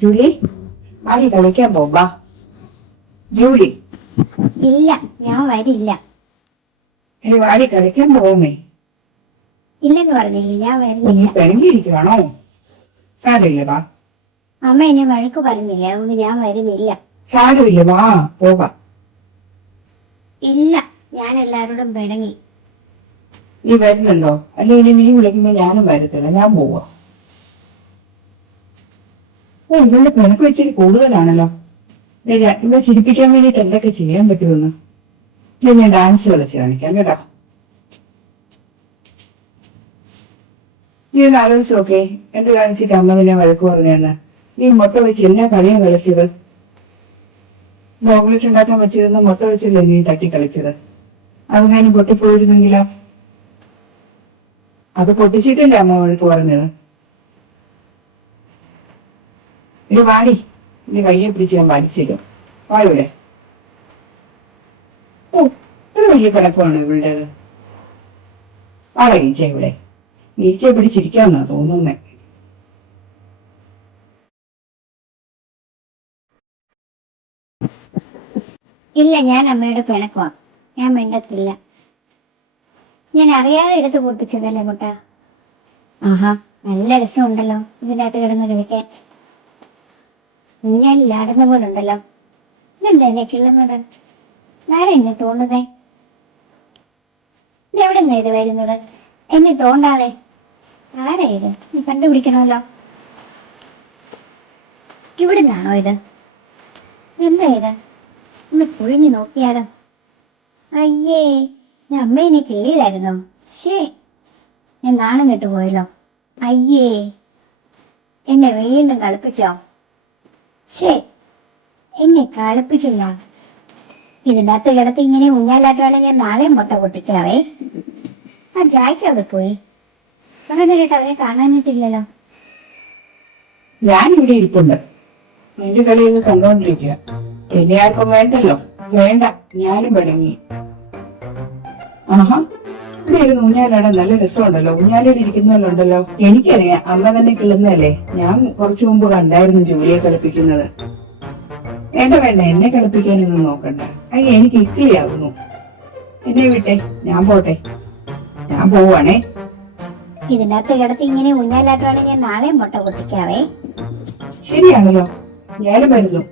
Julie, വാടി കളിക്കാൻ പോവാ. ജൂലി, ഇല്ല, ഞാൻ വരില്ല. ഇനി വാടി കളിക്കാൻ പോകുന്നേ. ഇല്ലെന്ന് പറഞ്ഞില്ല, ഞാൻ നീ വരുന്നില്ല. പിണങ്ങിയിരിക്കുവാണോ? സാരമില്ല വാ. അമ്മ എന്നെ വഴക്ക് പറഞ്ഞില്ല, അതുകൊണ്ട് ഞാൻ വരുന്നില്ല. സാരമില്ല വാ, പോകാം. ഇല്ല, ഞാൻ എല്ലാരോടും പിണങ്ങി. നീ വരുന്നുണ്ടോ? അല്ലെ ഇനി നീ വിളിക്കുമ്പോ ഞാനും വരത്തില്ല, ഞാൻ പോവാ. ഓ, ഇവളുടെ പിണക്ക് വെച്ചിരി കൂടുതലാണല്ലോ. ഇവിടെ ചിരിപ്പിക്കാൻ വേണ്ടിട്ട് എന്തൊക്കെ ചെയ്യാൻ പറ്റുമെന്ന്. ഇത് ഞാൻ ഡാൻസ് കളിച്ച് കാണിക്കാം കേട്ടോ. നീ ഒന്ന് ആലോചിച്ച് നോക്കേ, എന്ത് കാണിച്ചിട്ട് അമ്മ നിന്നെ വഴക്ക് പറഞ്ഞെന്ന്. നീ മുട്ട വെച്ച് എല്ലാ കളിയും കളിച്ചത്. ചോക്ലേറ്റ് ഉണ്ടാക്കാൻ വെച്ചിരുന്ന മുട്ട വെച്ചല്ലേ നീ തട്ടി കളിച്ചത്. അത് ഞാൻ പൊട്ടിപ്പോയിരുന്നെങ്കിലോ? അത് പൊട്ടിച്ചിട്ടില്ല അമ്മ വഴക്ക് പറഞ്ഞത്. ഇത് വാടി, നീ കയ്യെ പിടിച്ച് ഞാൻ വലിച്ചിടും. വായൂടെ. ഓ, ഇത്ര വലിയ കിടപ്പാണ് ഇവളുടേത്. വാളെ ഈച്ച ഇവിടെ. ഈച്ചയെ പിടിച്ചിരിക്കാന്നാ തോന്നുന്നേ. ഇല്ല, ഞാൻ അമ്മയോട് പിണക്കുവാ. ഞാൻ മിണ്ടത്തില്ല. ഞാൻ അറിയാതെ എടുത്ത് പൊട്ടിച്ചതല്ലേ മുട്ട. ആഹാ, നല്ല രസമുണ്ടല്ലോ ഇതിൻ്റെ അകത്ത് കിടന്ന് കളിക്കാൻ. ഞാൻ ലാടുന്ന പോലെ ഉണ്ടല്ലോ. ഇതെന്താ എന്നെ കിള്ളുന്നത്? ആരാ എന്നെ തോണ്ടുന്നേ? എവിടെ നിന്നാ ഇത് വരുന്നത്? എന്നെ തോണ്ടാതെ. ആരാ ഇത്? നീ കണ്ടുപിടിക്കണമല്ലോ. ഇവിടെ നിന്നാണോ ഇത്? എന്താ ഇത്? ഒന്ന് പൊഴിഞ്ഞു നോക്കിയാലോ? അയ്യേ, ഞാൻ അമ്മേനെ കിള്ളിയതായിരുന്നു. ശേ, ഞാൻ നാണം കെട്ടു പോയല്ലോ. അയ്യേ, എന്നെ വീണ്ടും കളിപ്പിച്ചോ? ശേ, എന്നെ കളിപ്പിക്കില്ല. ഇതിൻ്റെ അകത്ത് കിടത്തി ഇങ്ങനെ ഊഞ്ഞാലാട്ടുവാണെങ്കിൽ ഞാൻ നാളെ മുട്ട പൊട്ടിക്കാവേ. ആ ജായ്ക്ക് അവിടെ പോയി. കുറെ നേരിട്ട് അവരെ കാണാനിട്ടില്ലല്ലോ. ഞാനിവിടെ ഇരിപ്പുണ്ട്. നിന്റെ കളിയൊക്കെ കണ്ടോണ്ടിരിക്കുക. എന്നെ ആർക്കും വേണ്ടല്ലോ. വേണ്ട, ഞാനും പിണങ്ങി. ആഹാ, ഇവിടെ ഇരുന്ന് ഊഞ്ഞാലാടാൻ നല്ല രസമുണ്ടല്ലോ. ഊഞ്ഞാലിൽ ഇരിക്കുന്നല്ലോ. എനിക്കറിയാം, അമ്മ തന്നെ കിളുന്നതല്ലേ. ഞാൻ കുറച്ചു മുമ്പ് കണ്ടായിരുന്നു ജൂലിയെ കളിപ്പിക്കുന്നത്. വേണ്ട വേണ്ട, എന്നെ കളിപ്പിക്കാനൊന്നും നോക്കണ്ട. അയ്യ, എനിക്ക് ഇക്കിളിയാകുന്നു. എന്നെ വിട്ടെ, ഞാൻ പോട്ടെ. ഞാൻ പോവാണേ. ഇതിൻ്റെ അകത്ത് കിടത്തി ഇങ്ങനെ ഊഞ്ഞാലാട്ടുവാണെങ്കിൽ ഞാൻ നാളെ മുട്ട പൊട്ടിക്കാവേ. ശരിയാണല്ലോ, ഞാനും വരുന്നു.